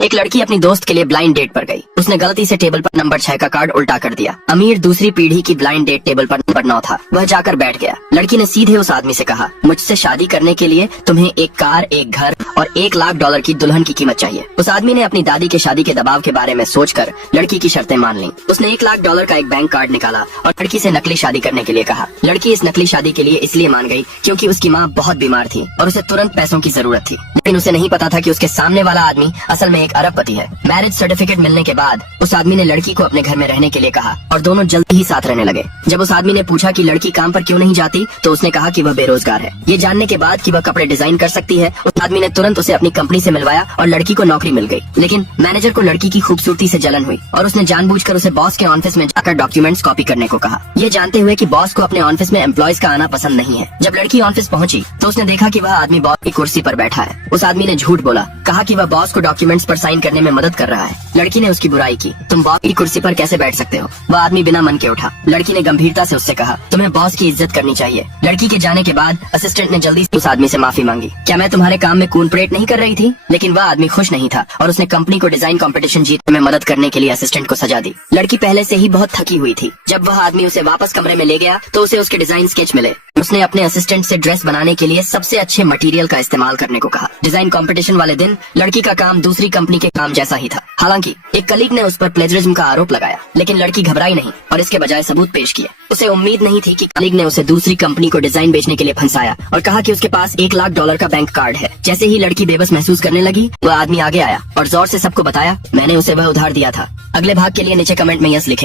एक लड़की अपनी दोस्त के लिए ब्लाइंड डेट पर गई। उसने गलती से टेबल पर नंबर 6 का कार्ड उल्टा कर दिया। अमीर दूसरी पीढ़ी की ब्लाइंड डेट टेबल पर नंबर 9 था। वह जाकर बैठ गया। लड़की ने सीधे उस आदमी से कहा, मुझसे शादी करने के लिए तुम्हें एक कार, एक घर और $1,00,000 की दुल्हन की कीमत चाहिए। उस आदमी ने अपनी दादी के शादी के दबाव के बारे में सोचकर लड़की की शर्तें मान ली। उसने $1,00,000 का एक बैंक कार्ड निकाला और लड़की से नकली शादी करने के लिए कहा। लड़की इस नकली शादी के लिए इसलिए मान गई क्योंकि उसकी माँ बहुत बीमार थी और उसे तुरंत पैसों की जरूरत थी। लेकिन उसे नहीं पता था कि उसके सामने वाला आदमी असल में एक अरबपति है। मैरिज सर्टिफिकेट मिलने के बाद उस आदमी ने लड़की को अपने घर में रहने के लिए कहा और दोनों जल्दी ही साथ रहने लगे। जब उस आदमी ने पूछा कि लड़की काम पर क्यों नहीं जाती, तो उसने कहा कि वह बेरोजगार है। ये जानने के बाद कि वह कपड़े डिजाइन कर सकती है, उस आदमी ने तुरंत उसे अपनी कंपनी से मिलवाया और लड़की को नौकरी मिल गई। लेकिन मैनेजर को लड़की की खूबसूरती से जलन हुई और उसने जानबूझकर उसे बॉस के ऑफिस में जाकर डॉक्यूमेंट्स कॉपी करने को कहा, ये जानते हुए कि बॉस को अपने ऑफिस में एम्प्लॉयज का आना पसंद नहीं है। जब लड़की ऑफिस पहुंची तो उसने देखा कि वह आदमी बॉस की कुर्सी पर बैठा है। उस आदमी ने झूठ बोला, कहा कि वह बॉस को डॉक्यूमेंट्स पर साइन करने में मदद कर रहा है। लड़की ने उसकी बुराई की, तुम बॉस की कुर्सी पर कैसे बैठ सकते हो? वह आदमी बिना मन के उठा। लड़की ने गंभीरता से उससे कहा, तुम्हें बॉस की इज्जत करनी चाहिए। लड़की के जाने के बाद असिस्टेंट ने जल्दी से उस आदमी से माफी मांगी। क्या मैं तुम्हारे काम में कून परेड नहीं कर रही थी? लेकिन वह आदमी खुश नहीं था और उसने कंपनी को डिजाइन कंपटीशन जीतने में मदद करने के लिए असिस्टेंट को सजा दी। लड़की पहले से ही बहुत थकी हुई थी। जब वह आदमी उसे वापस कमरे में ले गया तो उसे उसके डिजाइन स्केच मिले। उसने अपने असिस्टेंट से ड्रेस बनाने के लिए सबसे अच्छे मटेरियल का इस्तेमाल करने को कहा। डिजाइन कंपटीशन वाले दिन लड़की का काम दूसरी कंपनी के काम जैसा ही था। हालांकि एक कलीग ने उस पर प्लेजरिज्म का आरोप लगाया, लेकिन लड़की घबराई नहीं और इसके बजाय सबूत पेश किए। उसे उम्मीद नहीं थी कि कलीग ने उसे दूसरी कंपनी को डिजाइन बेचने के लिए फंसाया और कहा कि उसके पास $1,00,000 का बैंक कार्ड है। जैसे ही लड़की बेबस महसूस करने लगी, वह आदमी आगे आया और जोर से सबको बताया, मैंने उसे वह उधार दिया था। अगले भाग के लिए नीचे कमेंट में यस लिखे।